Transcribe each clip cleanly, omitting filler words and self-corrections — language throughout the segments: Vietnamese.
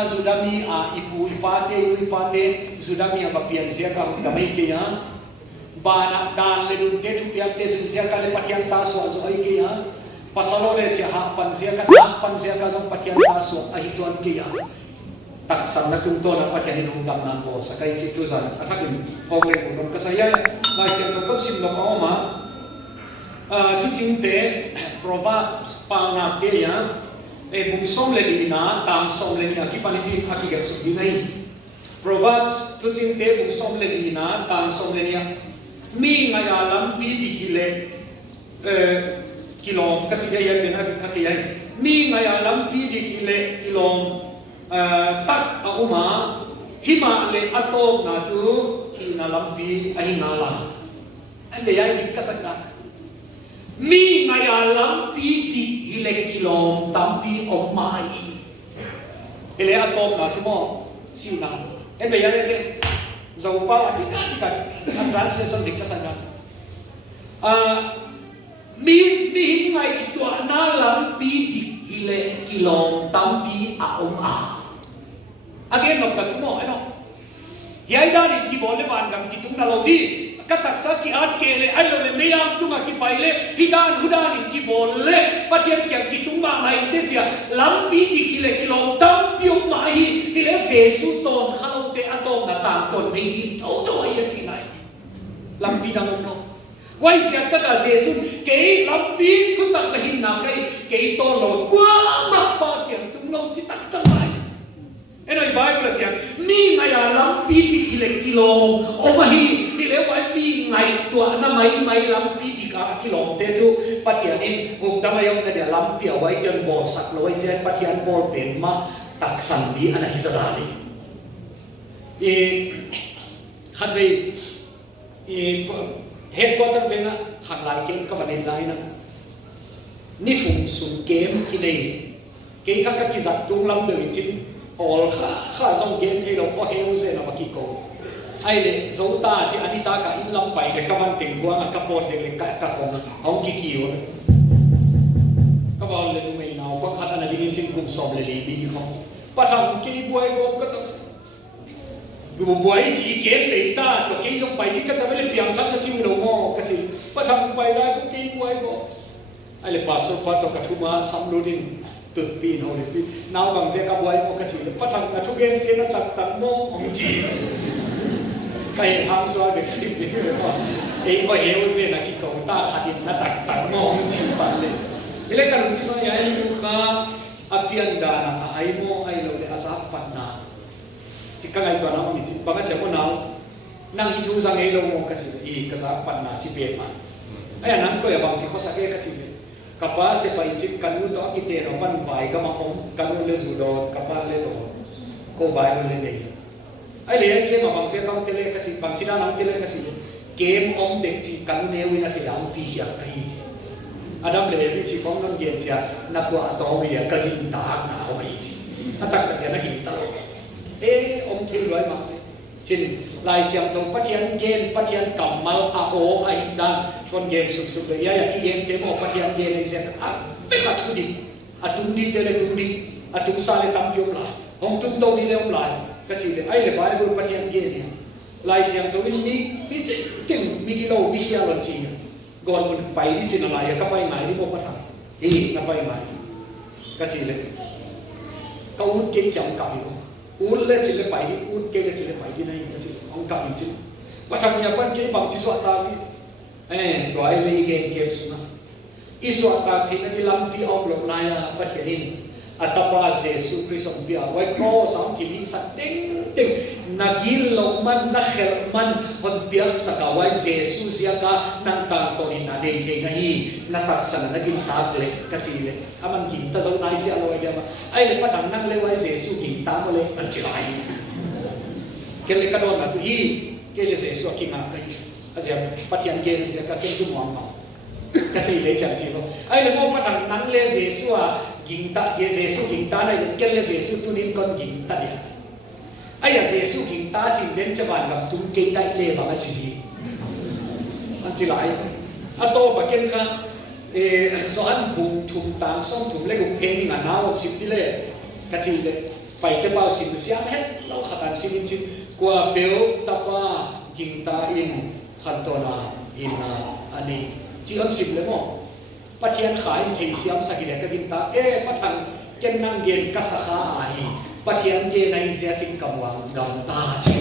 nga zudami ipu ipate uipate zudami apapian sia ka damai ke ya bana dan le dun te tu piak te sia ka le patian taso azo ai ke ya pasalo le cha pan sia ka pan sia ka zo patian taso ai tuan ke ya tak san na tung to na patian ni dam nan bo sakai chi tu zan athakin hong le kun ka saya lai sia ko sim lo ma ma tu ching te proverbs pa na te ya bung som le ni na tam som le ni ki pani chi thaki ga su di nai proverbs tu ching te bung som le ni na tam som le ni mi nga ya lam pi di ki le kilom ka chi ya ben ha ka ya mi nga ya lam pi di ki le kilom tak a uma hima le atom na tu hina lam pi a hina la ande ya ki ka sa mi ngaya lampi di hile kilom tampi omai ele atom na tumo siu na ebe ya ke zau pa di ka translation dik kasana mi ngai tu na lampi di hile kilom tampi a oma again no ka tumo ano yai da ni ki bole ban gam ki tum na lo di kataksa ki at kele ai lo le meyam tunga ki paile hidan hudan ki bolle patien ki ki tunga mai te chia lampi ki kile kilom tam pium mai ile jesu ton khalo te atom na tam ton mei di to to ai chi nai lampi da no wai sia ta ka jesu ke lampi thu tak la hin na kai ke to lo kwa ma pa kiam tung lo chi tak ta mai eno i bible la chia mi na ya lampi ki kile kilom o mai le wai pi ngai tua na mai lampi di ka kilom te chu patian in huk dama yong na dia lampi awai jan bol sak lo wai jen patian bol pen ma tak san bi ana hisarali khat ve headquarter ve na khat lai ken ka banin lai na ni thum sun game ki nei ke ka ki zat tung lam de chin all kha zong game the lo ko heu ze na ki ko ai le zota chi anita ka in lam pai de kawan ting huang ka pot de le ka kong ong ki ki yo ka ba le mai na ko khat ana ding chin kum som le li bi ni ko pa tham ki buai ko ka bu buai chi ke le ta to ke yong pai ni ka ta le piang thak na chi lo mo ka chi pa tham pai la ko ki buai ko ai le pa so pa to ka thuma sam lo din tut pi no le pi naw bang se ka buai ko ka chi pa tham na thu gen ke na tak mo ong chi cái tham gia việc sinh đi ấy có hiểu gì là cái cậu ta khát định nó tặng mong chịu bạn lên cái này cần xin nói ai cũng khá apian đà là ai mo ai lâu để asap bạn na chỉ các ngày tuần nào mình chỉ bằng cái chuyện nào năng hi thu sang ấy lâu mo cái chuyện ý cái asap bạn na chỉ biết mà ai năng có ở bằng chỉ có sao cái chuyện kapal sẽ phải chỉ cần muốn đó cái tiền nó vẫn vài cái mà không cần muốn lấy dù đó kapal lấy đồ cô bài nó lên đây ai lấy game mà bằng xe không tele cái gì bằng chỉ là làm tele cái gì game ông để chỉ cần nêu na thì làm pi hiệp cái gì Adam lấy vì chỉ có năm game chứ na qua tàu bây giờ cái gì ta nào cái gì ta tất cả cái gì ta ông thấy rồi mà chính lại xem thông phát hiện cầm mal ao ai đang con game sụp sụp đấy ya cái game một phát hiện game này sẽ biết là chú đi tung đi tele tung đi tung sa le tam yom lại ông tung tàu đi le ông lại cái gì đấy ai là Bible phát hiện gì này lại xem tôi mi chừng mi kilo mi kia làm gì còn một phải đi trên lại các bay mãi đi mua bắt hàng đi các bay mãi cái gì đấy câu út cái chồng cầm út lên chỉ là phải đi út cái là chỉ là phải đi này cái gì ông cầm chứ bắt hàng nhà quan cái bằng chỉ soạn ta đi rồi ai lấy game xuống ít soạn ta thì nó đi làm pi ông lộc này phát hiện atapa Yesus Kristus bia wai ko sam ki ling sak ding ding nagil lo man na khel man hon biak sakawai Yesus ya ka nang ta to ni na dei ke nahi na tak san na gin ta le ka chi le aman gin ta zo nai chi alo ya ma ai le patang nang le wai Yesus gin ta mo le an chi lai ke le ka don na tu hi ke le Yesus ki nga kai azia patian ge ni ka ke tu mo ma ka chi le chan chi lo ai le mo patang nang le Yesus ginta ye Yesu ginta na yin kel le Yesu tunin kon ginta dia ai ya Yesu ginta chin den chaban gam tum ke dai le ba chi an chi lai a to ba ken kha so an bu thum tang som thum le gu pe ni nga na o chip le ka chi le phải cái bao xin xiêm hết lâu khát ăn xin chín qua biểu tapa kinh ta in khăn to na in ani chỉ âm xin lấy mò bắt hiện khai thì xiêm sa cái cái kinh ta bắt thằng chân năng gen kasakha ai bắt hiện gen này sẽ kinh cầm hoàng gam ta chứ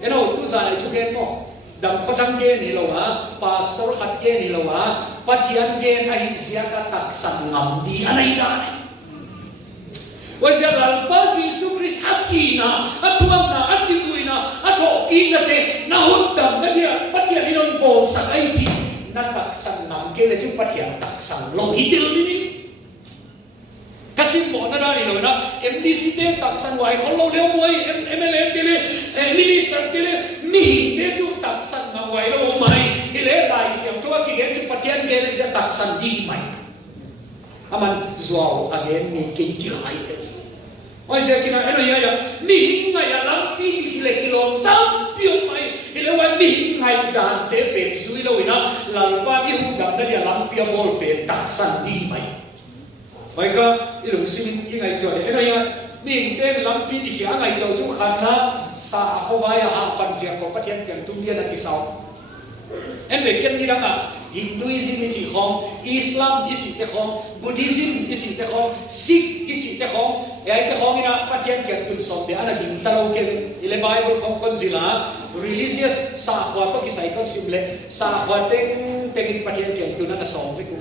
cái nào tu giải chú gen mò đam có thằng gen thì lâu hả pastor khát gen thì lâu hả bắt hiện gen ai sẽ cái tak sang ngam đi anh ấy đó wajah lalpa Yesus Kristus hasina, atuamna, atikuina, atokina te, nahundam nadia, patia inon bolsa aiti, nataksan nam kele tu patia taksan lo hitil ini. Kasih mo na dani lo na, MDC te taksan wai kalau leo moi, MLA tele, minister tele, mi te tu taksan na wai lo mai, ile lai siam tu akigen tu patia kele se taksan di mai. Aman zuau again mi keji hai te. Oi saya kira eno ya mi ngai ya lampi di le kilo tampio mai ile wa mi ngai dan te pe sui lo ina lalpa mi hudam da dia lampi bol pe taksan di mai. Baiklah ilung sin ngai to eno ya mi te lampi di ya ngai to chu khana sa ho wa ya ha pan sia ko pathian yang tum dia na kisau. En ve ken ni danga Hinduism chỉ không, Islam chỉ không, Buddhism chỉ không, Sikh chỉ không, cái không ina pathian kian tun som de ana hin talo ke ile Bible không kon zila religious sa kwa to kisai kon simple sa kwa teng pathian kian tun ana som ve ku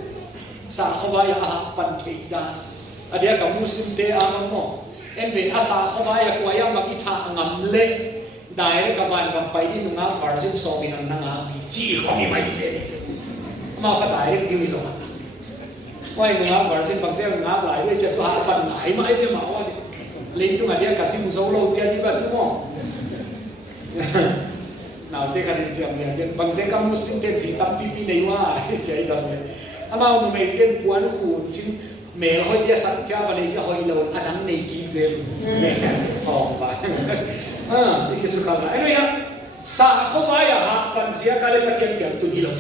sa khwa ya pan theida adia ka muslim te amang mo en ve asa khwa ya kwa ya makitha ngam le dai ka ban kam pai ni nunga version som ina nanga chi không ni mai se mà cái đại được như vậy quay người ngáp vào xin bằng xe ngáp lại với chật hạ phần lại mãi với máu đi lính chúng là đi cả xin dấu lâu kia như vậy đúng không nào thế khai trường này bằng xe các muslim tên gì tâm pp này quá chạy đồng này ama mình tên quán khu chứ mẹ hơi đi sẵn cha và này cho hơi lâu anh ăn này kỹ dễ hòm bà thì cái sự khảo lại đây á sa không phải à bằng xe cái lên bắt hiện kiểm tụi lâu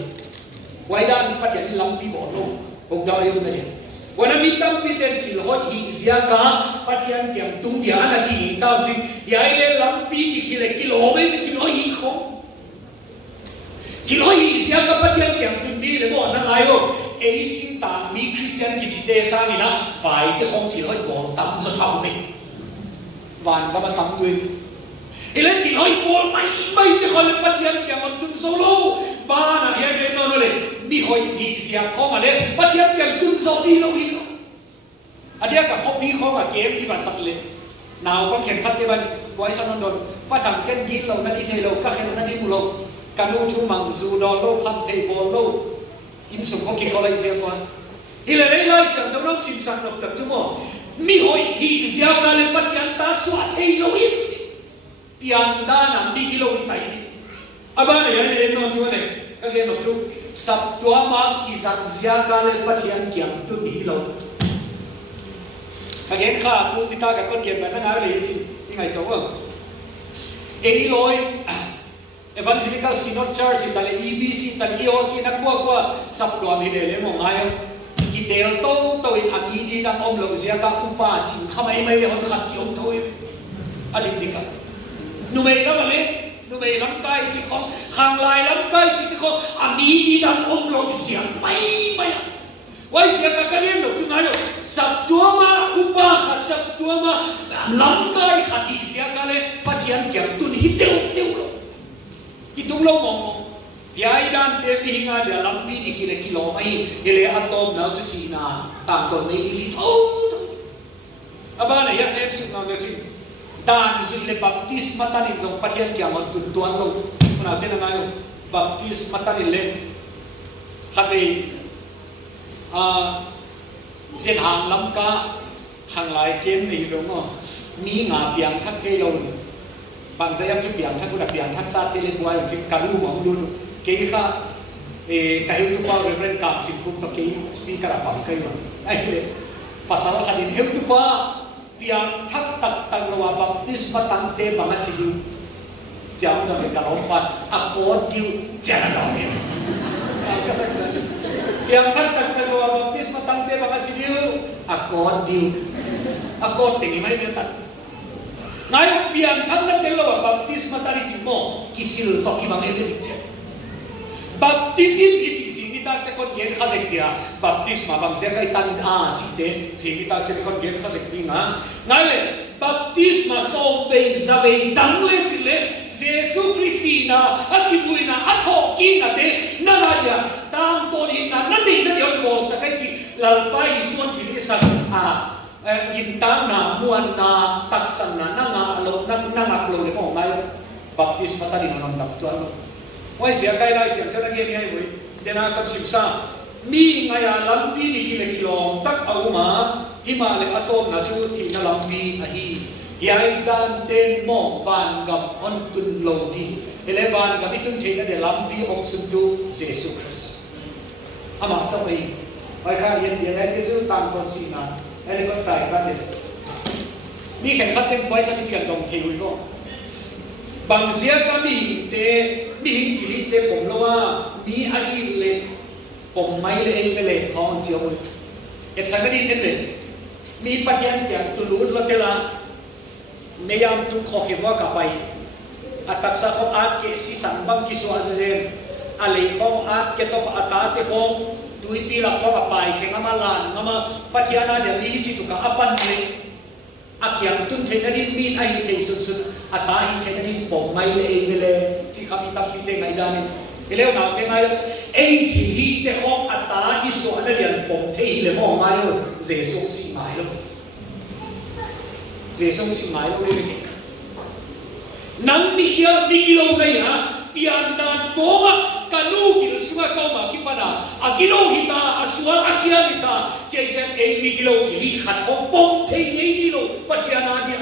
quay ra bị phát hiện lòng bị bỏ lô không đau yêu nàyวันนั้นมีตั้งพิธีจิลหอยหิเสียกาปัจจัยเกี่ยงตุ้งเดียนาทีหินดาวจิยายเล่ลำปีที่กิเลกิโลไม่เป็นจิลหอยหิของจิลหอยหิเสียกาปัจจัยเกี่ยงตุ้งดีเลยบอกนั่นไงลูกเอลิสินตามีคริสเตียนกิจเตสามีนะฝ่ายที่ของจิลหอยบอกตั้มจะทำไหมวันก็มาทำด้วยเอลิจิลหอยบอกไม่ที่คนปัจจัยเกี่ยงมันตุ้งโซโล่บ้านอะไรอย่างเงี้ยนั่นเลยมีหอยจีเสียข้อมาเลยปัจจัยเกี่ยงตุ้งโซดีเราอีกอันนี้กับครบนี้ข้อกับเกมที่มันสับเลยหนาวก็เขียนพัดที่มันไว้สนนดว่าทำเก่งกินเราหน้าที่เทเราก็แค่หน้าที่มุโลการดูทุ่มังซูดอโลคันเทโบโลอินสุก็กี่คนเลยเสียกว่าฮิเลเลไลเสียงตรงนั้นสินสันนกตัดทุ่มมีหอยฮีเสียกันเลยปัจจัยตาสวัสดิ์เราอีกปีอันดานัมบิกิโลอิตัยนี่อาบ้านเนี่ยเอ็นนอนอยู่เนี่ยก็เรียนนกทุกสับตัวมากิสันเสียกันเลยปัจจัยเกี่ยงตุนีเราถ้าเห็นข้าคุณพิตากับคนเกี่ยงแบบนั้นอะไรจริงยังไงตัวเอลิโอยEvangelical Synod Churchตอนนี้ EBC ตอนนี้ EOC นักว่าสับตัวมีเดลมองไงกิเดลโตตัวอันนี้ดีนักอมลงเสียกับอุปาจิงทำไมไม่ได้คนขัดเกี่ยวตัวอะไรนี่กันนุ่มเองก็มาเลยนุ่มเองลำไก่จิกของขางลายลำไก่จิกของอันนี้ดีนักอมลงเสียไม่ไว้เสียกับการเรียนหนุกจุงไงสับตัวมาอุปาขัดสับตัวมาลำไก่ขัดอีเสียกันเลยปัจจัยเกี่ยวตุนฮิตเดียวลงฮิตตุงลงมองยายด้านเด็กพิงาเดี๋ยวลำปีที่กิโลไม่เอเลอะตอมน่าจะสีนาต่างตัวไม่ดีลิทูอาบ้านเนี่ยเนี่ยสุดน่าจะจริงด้านสุดเลยบัพติสมาตันอินทรงปัจจัยเกี่ยวกับตุนตัวลงคนอาจจะนั่งไงบัพติสมาตันอินเล่ขัดเลยเส้นทางลำกาทางหลายเกมนี่เราเนาะมีงาเปียงทักเกลอนบางสยามจุดเปียงทักกุฎเปียงทักซาเตเลบัวจริงการูมองดูเกี่ยค่ะการหิวตัวเรฟเฟรนกับจิงคุมตัวเกี่ยสปีกระปังเกี่ยวไอ้เลยภาษาละคันหิวตัวเปียงทักตักตังระว่าบัพติสมาตังเตบังอาจิวเจ้าหน้าที่การลงปัดอากอดิวเจ้าหน้าที่ก็สักนั้นyang kan terlalu baptis matang te baka cidiu akod diu akod tinggi mai betat ngay pian thang na telo baptisma tari chimo kisil to ki bang ele dikche baptism ichi singita chakon gen khasek dia baptisma bang se kai tan a chite singita chakon gen khasek dinga ngale baptisma so ve zave dangle chile Jesu Kristina akibuina atho kinga te naradia tam to ni na nati na dion bo sa kai chi lalpai suan chi sa intam na muan na taksan na nanga alo nanga klo ni mo ngai baptisma tani na nam dap tu ano oi sia kai lai sia ta ge ni ai voi dena kan simsa mi ngaya lampi ni hile kilom tak auma himale atom na chu thi na lampi a hi Yai dan ten mo van gam on tun lo ni ele van gam itun the na de lampi oxen tu Jesus Christ ama cha mai ai kha yen ye ai chu tam kon si na ele kon tai ka de mi khen khat ten poi sa chi kan dong the wi lo bang sia ka mi te mi hin chi te pom lo wa mi a gi le pom mai le ei le khong chiao et sa ga di te mi patian kyang tu lu lo te la Neyam tu khokiwa kapai ataksa ko at ke si sambang ki suazen alay ko at ke to atate ko tui pila ko kapai ke ngamalan ngama patiana dia bihi tu ka apan le akyang tun the nadin min ai ke sun atahi the nadin pom mai le evele chi kami tap pite ngai danin eleu na ke ngai ei chi hi te ko ata iso na lian pom the le mo ngai lo jesu si mai lo Jesu si mai lo ni nang mi hiya mi kilo na ya pian dan boga kanu kil sunga ko ma kipana agilo hita aswal akhia hita jaisen e mi kilo ti khat ko pom the ni kilo patiana dia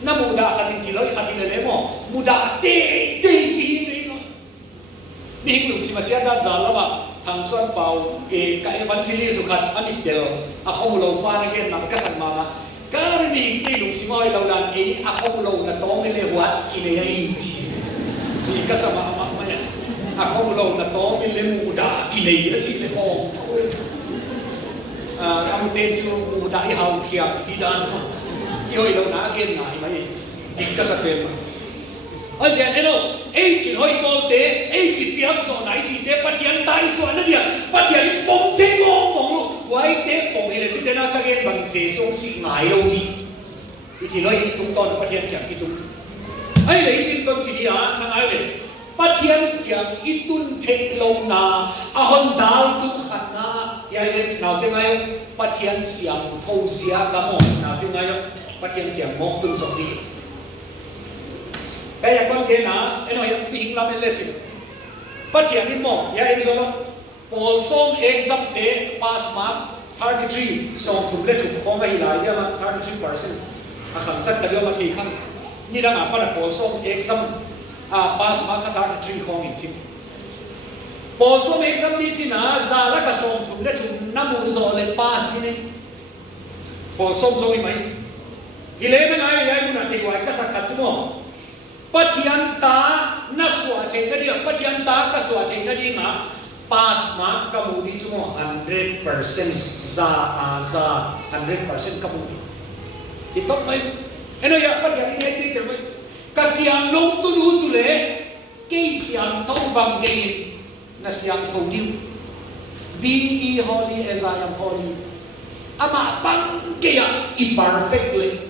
na muda khatin kilo khatin le mo muda te ki ni lo ni hing si masia da zala ba thang son pau e ka evangelie su khat amit del a khomulo pa na gen na kasan mama Karni ni lung simay laulan ini ako lo na to milewat kinayay ji. Ni kasama ama maya. Ako lo na to milemuda kinayay ji le mo. Kamu tenju muda ihaw kiyak di dan mo. Yoy lo na again na may di kasapel mo. Asya eno eighty hoy bolte eighty piak so na ichi te patian tai so na dia patian pom te mo wai te pom ile tu na ka gen bang se so si ngai lo ki ichi loi tung ton patian kyang ki tung ai le ichi kon chi dia na ai le patian kyang itun te lo na ahon dal tu khat na ya ye na te ngai patian siam thau sia ka mo na te ngai patian kyang mo tung so di Kaya kung kena, yung pihing lamin leche. Pati yan mo, ya exolo. Polsom exam te pass mark 33. So kumple kung mahila, ya 33%. Akang sa tayo matikan. Nila nga para polsom exam pass mark 33 kung intim. Polsom exam di china, zala ka som kumple namu zole pass ini. Polsom zoi may. Ile na nga yung muna tiwai kasakat mo. Patian ta naswa te na dia patian ta kaswa te na dia nga pass mark kamu di cuma 100% za 100% kamu ito may ya patian ini cerita may kakian long tulu tule kay siyang tau banggain na siyang tau diw be ye holy as I am holy ama pang kaya imperfectly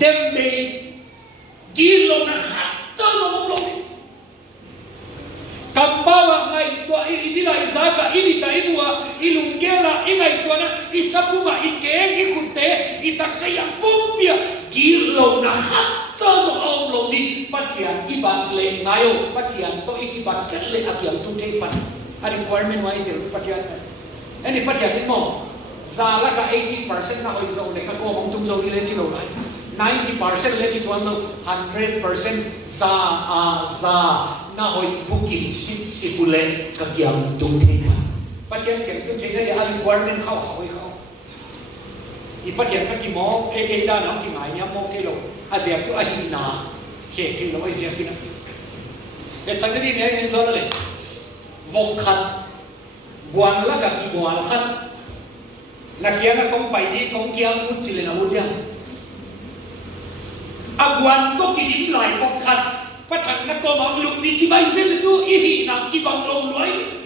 dem me gilo na khatta zo mo kambawa ngai to ibila isaka ilita inua ilungela ingai to na isapuma ikeng ikute itaksayang pumpia gilo na khatta zo lo di patian ibangle ngayo patian to ikibat chatle akyang tunte pan a requirement wai de patian ani patian mo zala ka 80% na hoy zo ne ka ko mong tung zo ile chilo nai 90% let's it one 100% za na hoy booking sipule kagyam tungte patian ken tungte na ya requirement how ipatian ka kimo da na ki ngai nya mo kilo azia tu ahina ke kilo ai sia kina et sagri ne en zonale vokhat buang la ka ki buang khat na kia na kong pai ni kong kia ut chile na udyang agwan to kidim lai phong khat pathan na ko mang luk di chibai zel tu ihi nam ki bang long loi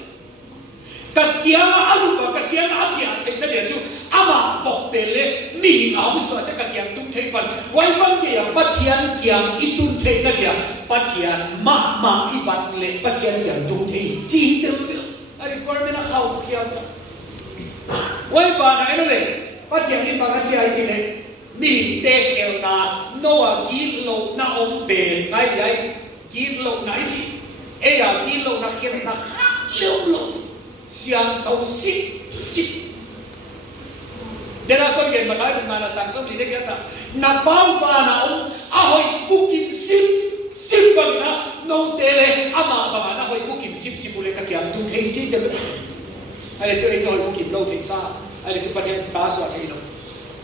kakiama alu kakiama akia thei na dia chu ama vok pele mi ngam so cha kakiam tum thei pan wai bang ke pathian kiam itun thei na dia pathian ma iban le pathian kiam tum thei chi tel a requirement a khau kiam wai ba na ene le pathian ni ba ka chi ai chi le mi te khel na noa ki lo na om be ngai dai ki lo nai chi e ya ki lo na khel na khat lo siang tau sip dia nak pergi makai mana tang so dia kata na bang pa na ahoy bukin sip bang na no tele ama bang na ahoy bukin sip boleh kaki am tu thei chi je ale chu ai bukin lo thei sa ale chu pathian ta so thei no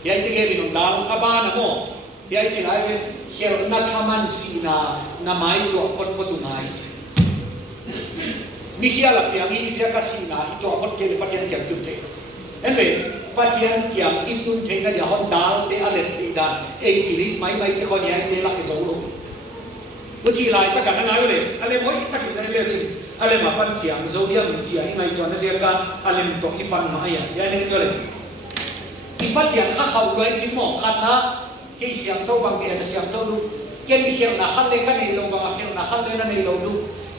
ya ti ge ni dang aba na mo ya chi lai ve hel na thaman sina na mai to pot tu mai mi hiala piangi isia kasina itu apot ke pathian kiam tu thei enve pathian kiam itun thei na dia hon dal te ale thei dan ei ti mai te ko nya te la ke zo lo bu chi lai ta ka na ngai le ale moi ta ki na le chi ale ma pan chiang zo dia mi chi ai ngai to na sia ka ale to i pan ma ya ya ne to le i pathian kha khau loi chi mo khat na ke siam to bang ke na siam to lu ken mi khel na khat le ka nei lo ba khel na khat le na nei lo lu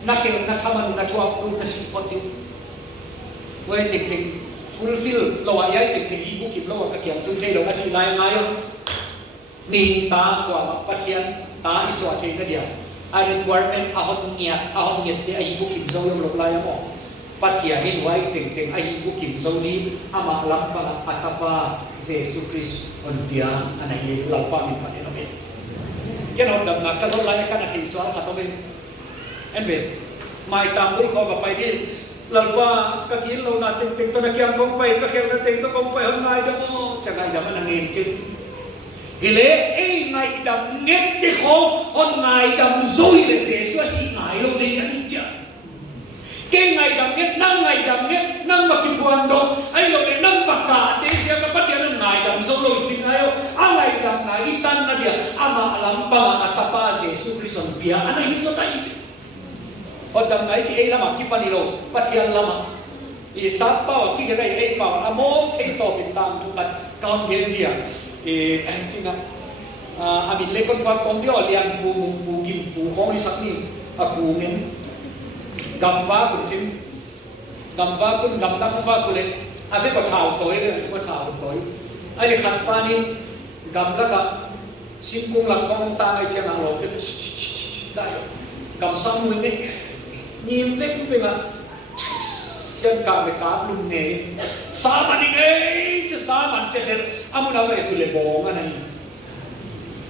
na khel na thaman na thuak lu na sipot di wei tik fulfill lo wa yai tik ibu kim lo ka kiam tu thei lo a chi lai ngai yo mi ta kwa pathian ta iswa thei na dia a requirement a hon ngiat te a ibu kim zo lo lai mo pathian in wai tik a ibu kim zo ni ama lam pa atapa Jesus Christ on dia ana hi lalpa mi pa ni no me yan on dam na ka zo lai ka na thei so kha to ben en ve mai tam bul kho ka pai ni lalpa ka kin lo na ting to na kyam kong pai ka khel na ting to kong pai hon ngai da mo changai da man ngin kin ile e ngai dam net te kho on ngai dam zoi le Jesus si ngai lo ni ani cha ke ngai dam net nang ma ki puan do ai lo le nang va ka te sia ka pathian ngai dam zo lo chin ayo a ngai dam ngai itan na dia ama alam pa atapa Jesus Christ pia ana hiso tai odam ngai chi lama ki panilo pathian lama i sapa wa ki ga ei pa amo thei to bin tam tu kat kaun gen dia china amin le kon pa tom dio lian pu kim pu khong i sak ni a pu ngen gam va kun chin gam va kun gam dam va ku le ave ko thau toi le chu ko thau toi ai le khat pa ni gam la ka sim kung lak khong ta ai chen ang lo te dai gam sam mu ni nhìn vinh về mà chân cả về cá lùm nghề sa mà đi nghề chứ sa mà chân đến amun đâu vậy tụi lệ bò mà này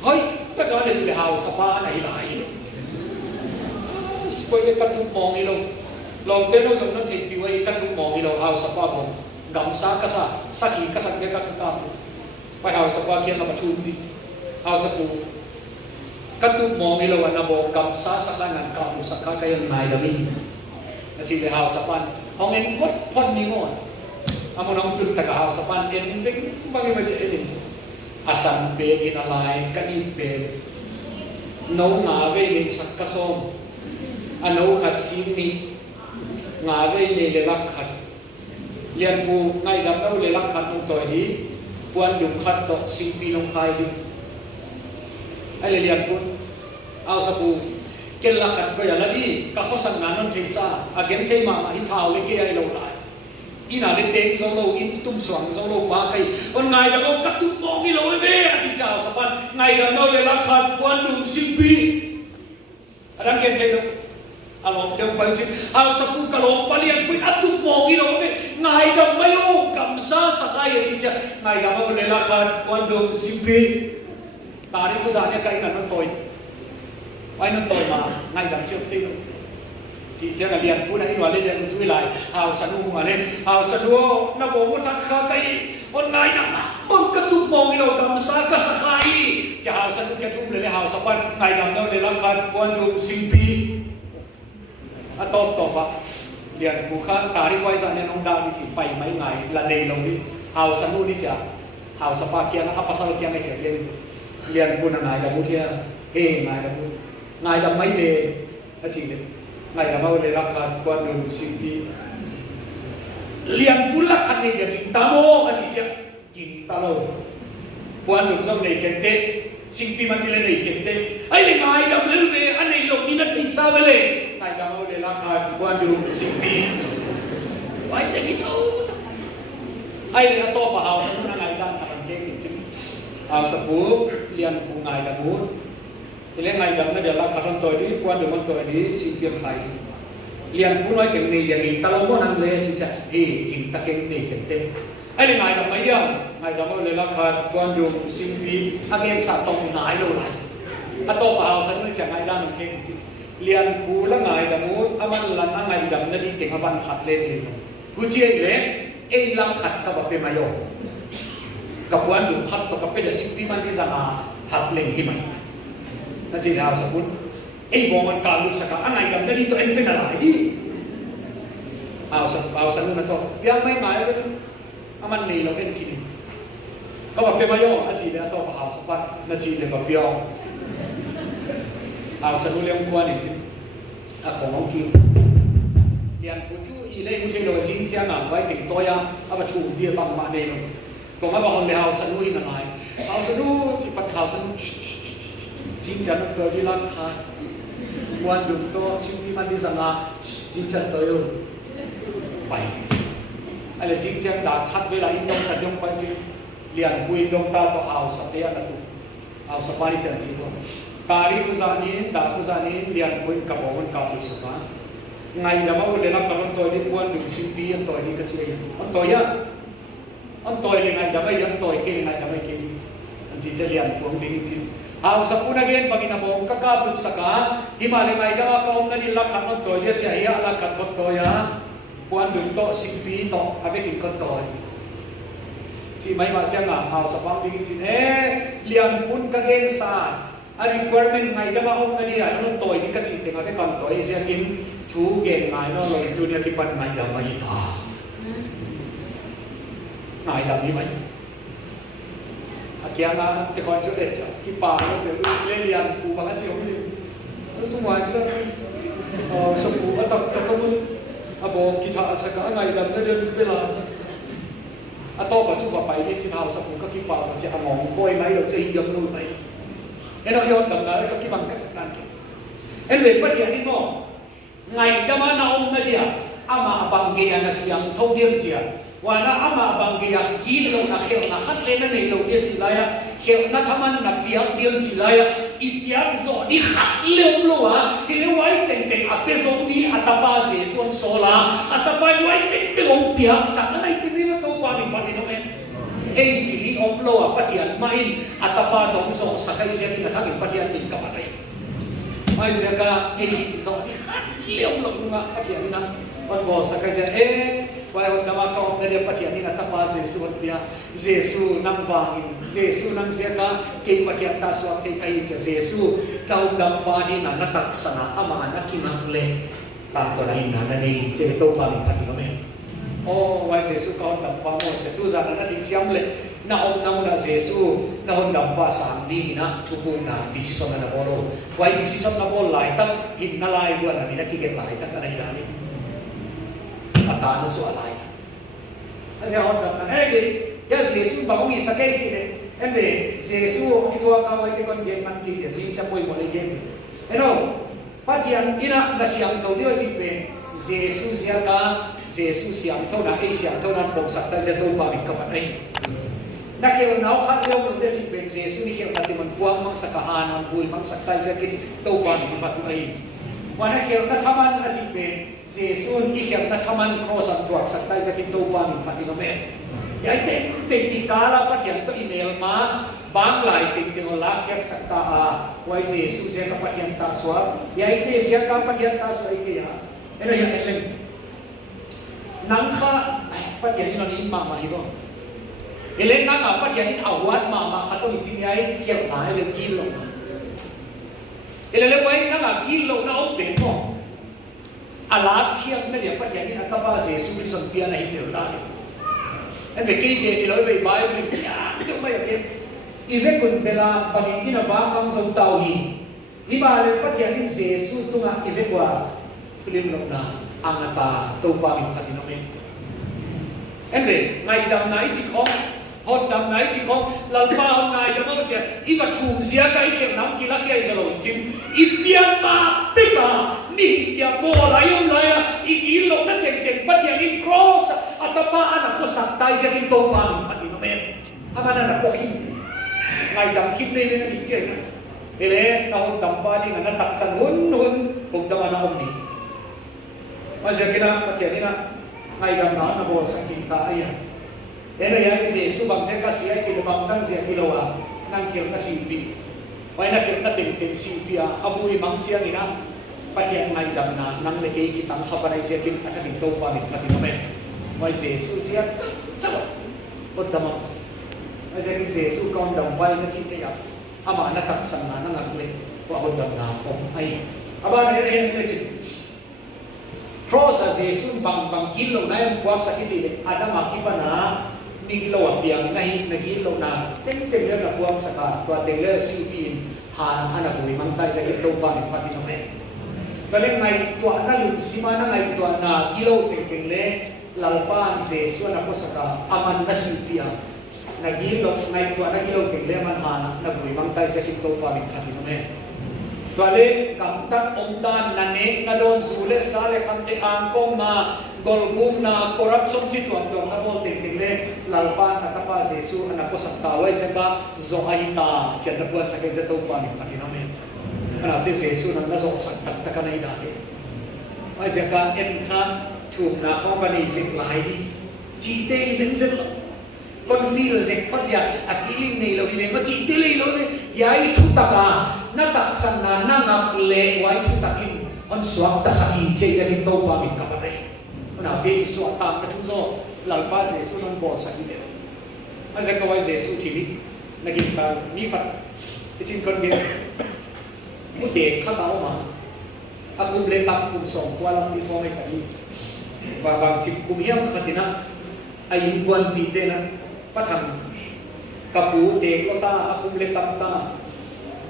hơi tất cả này tụi lệ hào sapa này lại quay cái cắt thúc mong đi đâu lòng tên đâu giống nó thịt bị quay cắt thúc mong đi đâu hào sapa mong gầm sa cái các cam quay hào sapa kia nó mà chun đi hào sapa cắt tu mong ilo na bo kam sa kanan ka mo sa kayo nai damin at si haw sa pan hong en pot pon ni mo amo nang tun ta ka haw sa pan en ving bagi ma che elin asan be ginalay kanin pe no nga ve ni sa kasom ano khat sim ni nga ve ni le lak khat lian bu ngai dam no le lak khat ung toy ni puan dum khat to sing pi long khai di ai le lian pun au sa pu kel la khat ko ya la di ka kho sang nan thei sa again thei ma hi thau le ke ai lo lai ina le teng zo lo in tum swang zo lo ba kai on ngai da ko kat tu mo mi lo ve a chi chao sa pan ngai da no le la khat puan dum sim pi adam ken thei lo along teu pai chi au sa pu ka lo pa lian pu atu mo mi lo ve ngai da mayo kam sa kai chi cha ngai da ma le la khat puan dum sim pi tari ko sa ne kai na no toy ai nó tồi mà ngay đằng trước tiêu thì chắc là liền bữa nay nói lên liền suy lại hào sanu mà lên hào sanu nó bố một thằng khác cái con ngay nằm mong cất tụt mong yêu cầm sa cất sa khai chả hào sanu cái chung lên hào sa ban ngay đằng đâu để làm khăn quan dùng simpi à top top à liền bố khác tari quay ra nên ông đào đi chỉ bảy mấy ngày là đầy lòng đi hào sanu đi chả hào sa pa kia nó apa salah kia ngay chả liền bữa ngày là bữa kia ngài đam mấy về anh chị đấy ngài đam mau lấy ra khát quan đường sinh đi liền pula khát này để chúng ta mua anh chị chứ chúng ta lâu quan đường trong này cái tết sinh đi mang đi lên này cái tết ấy là ngài đam lên về anh này lộc đi nó thành sao vậy ngài đam mau lấy ra khát quan đường sinh đi vậy thì cái chỗ ai là to và hào sống là ngài đang làm cái gì chứ hào sập búa liền cùng ngài đam muốn thì lên ngày đầm nó để là khát tôi đi quan đường con tôi đi xin tiền khai liền cũng nói tiếng này để ta lâu có năng lên chứ chắc chúng ta cái này cái tên ấy là ngày đầm mấy điều ngày đầm nó là khát quan đường xin tiền again sa tông nái đâu lại à to vào sân nó chẳng ngày đầm cái gì liền cũng là ngày đầm muốn aman là ngày đầm nó đi tiếng văn khát lên thì cứ chia lên ấy là khát các bạn phải mayo các quan đường khát to các bạn để xin tiền mà đi ra hạt lên hi màนั่นจีน่าสมบูรณ์ไอ้บองมันการลุกสักการอะไรกันแต่นี่ตัวเองเป็นอะไรดิเอาสันนั่นก็ยังไม่หมายเลยถ้ามันนี่เราเป็นกินก็แบบเป็นมาโยอาจีเนี่ยตัวเอาสักวันนั่นจีเนี่ยแบบเบี้ยวเอาสันนู่นเรื่องกวนจริงถ้าของน้องกินเรียนผู้ช่วยอีเล่ผู้ช่วยเราสิ่งเจ้าหน้าไว้ติดตัวยาเอาไปถูกเดียบางมาเนี่ยก็มาบอกคนเดียวสันนู่นนั่นไงเอาสันนู่นที่ปัดเอาสันนู่น진짜 너 이랑 가 원룸도 신비만 디상아 진짜 너요 빠이 알레 진짜 나 칸베라 인동 타용 빠지 리안 부인동 타도 아우 사페야 나도 아우 사파리 janji도 तारी खुजानी दा खुजानी lian buin kabon kabu sapa ngai da mau le la karon toy di kuan dum simpi an toy di ka chi an toy ya an toy le ngai da mai an toy ke ngai da mai ke an chi cha lian puang ding chiเอาสักคนนักเรียนบางทีนะบอกก็กล้าปลุกสักการที่มาเลยไม่ได้ว่าเขาไม่ได้รักขันคนตัวเยอะใจเยอะรักขันคนตัวยะควรดึงโต๊ะสิบปีโต๊ะเอาไปกินคนตัวที่ไม่มาเจ้าหน้าเอาสักบางทีจริงเรียนพุ่นกางเกงสาอันนี้ควรเป็นไงได้ว่าเขาไม่ได้อะไรคนตัวนี่ก็จริงแต่เอาไปก่อนตัวเสียกินถูเก่งไงเนาะเลยตัวนี้คิดว่าไม่ได้ไม่ตาไงแบบนี้ไหมKiana te kau cakap cakap kipa tu lelian ku bangat sih orang tu semua itu semua atau kamu abo kita sekarang ngai dalam dia bela atau baju apa ini cina semua kaki kipa macam angong koi mai lo jadi yang nol mai enak yang dalam kaki bang kesekian ke anyway pada ini mo ngai dalam naum dia ama abang gaya nasi yang tahu dia wana ama banggia kilo na khel na khat le na nei lo dia chilaya khel na thaman na piak dia chilaya ipiak zo di khat le lo a ile wai teng teng ape zo di atapa se son sola atapa wai teng teng ong piak sa na nai tin na to pa mi pa no men ei ti li ong lo a patian main atapa dong zo sa kai se na thang patian min ka patai mai se ka ei zo di khat le lo nga patian na on bo sa kai se wai nama kau dari patian ini nata pas Yesus dia Yesus nang bangin Yesus nang siapa kei patian taswa kei kai Yesus tahu dampa ni nana tak sana ama anak kinang le tanto na hina na ni jadi tahu bangin pati kami oh wai Yesus kau dampa mo jadi zaman na siam le na om na Yesus na om dampa sandi na tupu na decision na bolo wai decision na bolo lai tak hinna lai buat na ni kiket lai tak na hidani kata soal lain. Saya orang Yesus Yesus bangun isakai cile. Yesus itu agak itu kan dia mati dia. Sinca pun boleh dia. Patian ina nasiang tahu dia cipe. Yesus siang tahu nak siang tahu nak bangsa tak tahu pamit kapan ini. Nak yang nau hal yang dia cipe Yesus ni yang tadi membuang mangsa kahanan bui mangsa tak jadi tahu pamit kapan ini. Mana yang nak taman acipe Yesus ikhyan na taman krosan tuak saktai sa kintupan pati kami. Yai ting kala patian to email ma banglay ting olak sakta wai Yesus siya kapatian taswa. Yai te siya kapatian taswa ikaya. Ano yang eleng? Nangka patian ino ni mama hibo. Eleng nang patian in awat mama kato itingyay kiyang na yung kilo na. Ilalaway nang kilo na open mo. Alat kian media patian ini atapa Yesus ni sampian na hidup lagi. Enve kaya di lalu Bible ni cakap itu macam ni. Even pun bela pagi ni nak bakang sotauhi. hi ba le pathian in Jesu tunga ivekwa tulim lokna angata topa min patinome enre ngai dam nai chi khong hot dam nai chi khong lalpa hom nai dam mo che I va thum sia kai khem nam ki la kai zalo chin I pian ma pika mi ya bo la yom la ya I ki lo na tek pathian in cross atapa ana ko saktai sia kin topa min patinome amana na pokhi ngai dam khip nei ne ni che na ele na hom dam ba ni na tak san hun hom dam na hom ni masih kena pathian ina ngai dam na bo saking ta aya ele ya Jesu bang se kasia chi bang tang sia kilowa nang kir na simpi wai na kir na ting simpi a avui mang chiang ina pathian ngai dam na nang le ke ki tang khapanai sia kin atha ding to pa ni patinome wai Jesu sia cha bod dam ai sia kin Jesu kom dam wai na chi te ya ama na tak sang na ngak le wa hod dam na om ai aba ne le chi cross as Jesu bang kilo na yung buwag sa kitile ada makipana ni kilo apiang nahi na kilo na ting na buwag sa ka tua tengler sipin hana ana fui mangtai sa kito pa ni pati nome kaleng ngai tua na yung simana ngai tua na kilo tengle lalpan Jesu na ko sa ka aman na sipia na kilo ngai tua na kilo tengle man hana na fui mangtai sa kito pa ni pati nome Kali kamtak omdan nanek na doon sule sale kante angkong na golgum na korupsyon situan doon na mo tingtingle lalpan at apa Jesu anak ko sa taway sa ka zoahita dyan na buwan sa kayo sa tawpan yung patinamin manati Jesu nang nasok sa taktakan na idali ay siya ka enka tum na kong kanisik lahay di chite isang dyan lang confusing pag ya a feeling nilo ini macam nilo ni ya itu taka na taksan na nangap le wa itu takin on swak ta sa ije jadi to pa min kapanay na be swak ta na tuzo lalpa Jesu nang bo sa ide asa ka wa Jesu tili naging ta mi khat itin kon ge mu de kha ta ma akum le tak kum song wala fi ko mai kali ba bang chik kum hiam khatina ayin buan pi de na patang kapu dek lo ta akum le tam ta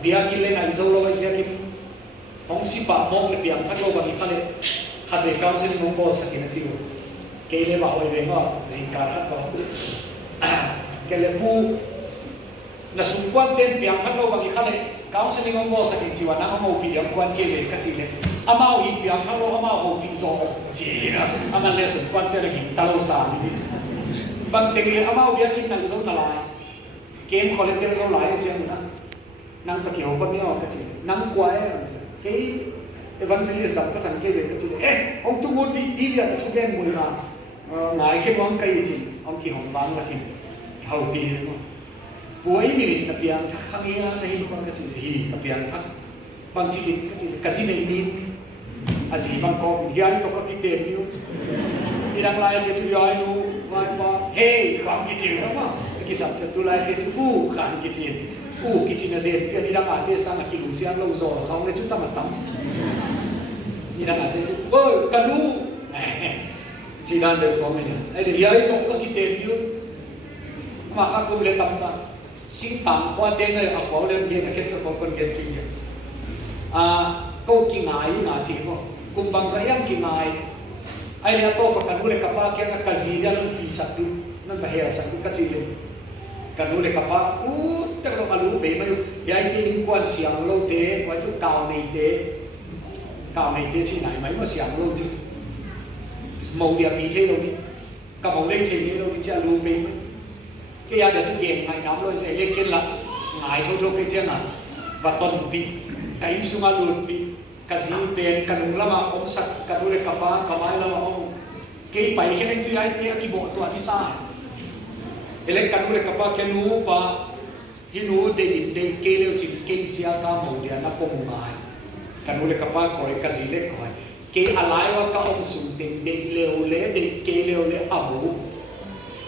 bia kile na izo lo ai sia kim hong si pa mong le piang thak lo ba ni khale khade kam sin mong bo sa kin chi ke le ba oi ve ngo jin ka thak ko ke le pu na sum kwan ten piang thak lo ba ni khale kam sin mong bo sa kin chi wa na mo pi yang kwan ke le ka chi le amao hi piang thak lo amao ho pi zo chi na aman le sum kwan te le gi ta lo sa ni bang tinggi amau biar kita nang zon nalai, game kolektif zon lai aja na, nang takiau pun ni orang kecil, nang kuai aja, kei evangelis dapat kan kei kecil, orang tu buat di TV ada tu game boleh na, ngai ke orang kei aja, orang ki orang bang lagi, kau pi, buai ni tapi yang tak kami ya nahi orang kecil, tapi yang tak bang cilik kecil, kasih ni asyik bang kau, dia itu kau kita ni, idang lain dia tu dia itu hey, kang kecil apa? Kisah cetulai itu kan kecil. Kecil nasi dia tidak ada sama kilum siang lo zor, kau ni cuma matam. Tidak ada itu. Oh, kanu. Jangan berkau ni. Dia itu kau kita dia. Maka kau boleh tambah. Singtang kau dengar aku boleh dia nak kerja kau kon kerja. Kau kinai ngaji kau. Kumbang sayang kinai. Ay niya to pagkanuli kapag kaya nakazida ng pisat doon ng bahaya sa kachile kanuli kapag pero malube mayo yay din kwan siyang lo de kwan to kao nei de chinai mai mo siyang lo chu màu dia pi thế đâu đi ka màu lên thế này đâu đi cha lu pe kaya da chu gen ngai nam lo sai le ken la ngai tho ke chen na và ton pi kai sunga lu pi kasi pen kanung lama om sak kadule kapa kamay lama om kay pai kene tu ay te akibo to anisa ele kanule kapa kenu pa hinu de kele chi ke sia ka mo dia na ko mai kanule kapa ko kasi le ko ke alai wa ka om sum de le de kele le abu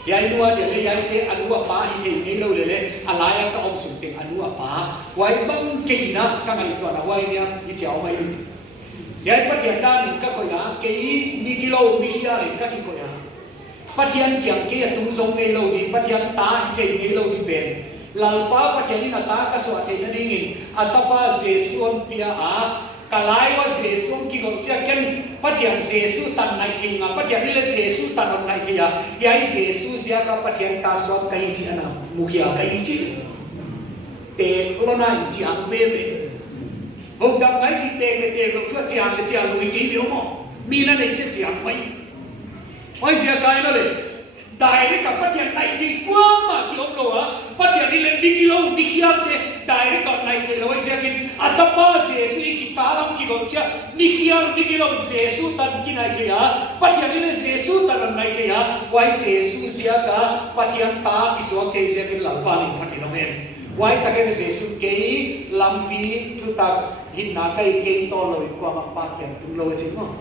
yai dua dia le yai te anu pa hi the ne lo le alai ka om sum te anu pa wai bang ke na ka ngai to na wai nia i chao mai yai pathian dan ka ko ya ke ni kilo ni ya le ka ki ko ya pathian kyang ke tung song ne lo ni pathian ta hi che ne lo ni ben lalpa pathian in ata ka so the na dingin atapa jesuon pia a kalai wa jesu ki gong cha ken pathian jesu tan nai ki nga pathian ile jesu tan on nai ki ya yai jesu sia ka pathian ta so kai chi ana mukhia kai chi te lo na chi ang ve ve hong gặp ngai chi te lo chua chiang le chiang lui ki biu mo mi na nei chi chiang mai oi sia kai no le đại với cả phát hiện này thì quá mà kiểu ông đồ á phát hiện đi lên đi kilo đi khiam thế đại với cả này thì nói xem cái atapa Yesu cái cá lắm cái gọi chứ đi khiam đi kilo Yesu tan cái này kia phát hiện đi lên Yesu tan này kia quay Yesu sia cả phát hiện ta cái số cái sẽ cái làm ba mình phát hiện nó men quay ta cái Yesu cái làm vi chúng ta hình na cái to rồi qua mặt phát hiện chúng lôi chính không